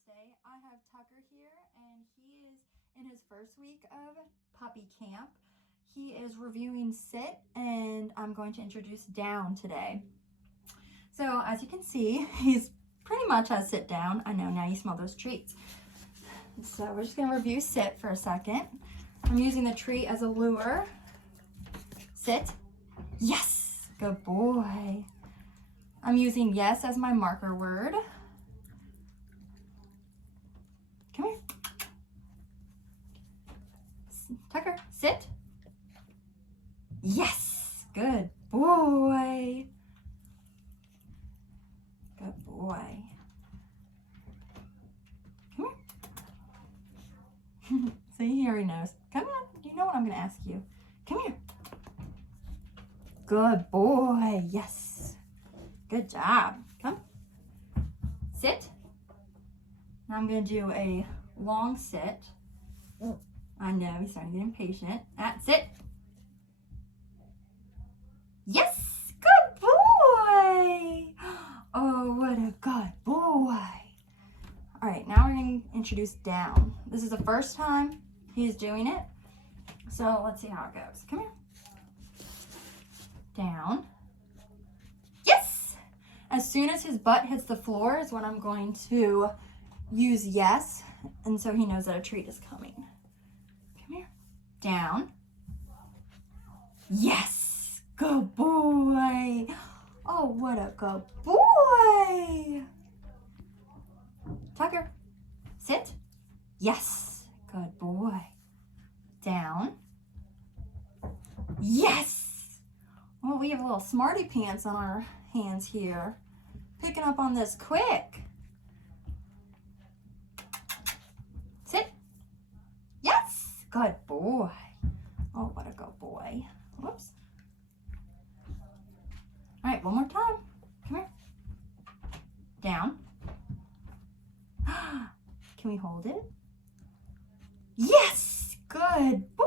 Wednesday. I have Tucker here, and he is in his first week of puppy camp. He is reviewing sit, and I'm going to introduce down today. So as you can see, he's pretty much has sit down. I know, now you smell those treats. So we're just gonna review sit for a second. I'm using the treat as a lure. Sit. Yes, good boy. I'm using yes as my marker word. Come here. Tucker, sit. Yes, good boy. Good boy. Come here. See, he already knows. Come on, you know what I'm gonna ask you. Come here. Good boy, yes. Good job. Come. Sit. Now I'm going to do a long sit. I know, he's starting to get impatient. Sit. Yes, good boy. Oh, what a good boy. All right, now we're going to introduce down. This is the first time he's doing it. So let's see how it goes. Come here. Down. Yes. As soon as his butt hits the floor is when I'm going to use yes, and so he knows that a treat is coming. Come here. Down. Yes. Good boy. Oh, what a good boy. Tucker. Sit. Yes. Good boy. Down. Yes. Well, we have a little smarty pants on our hands here. Picking up on this quick. Sit. Yes. Good boy. Oh, what a good boy. Whoops. All right, one more time. Come here. Down. Can we hold it? Yes. Good boy.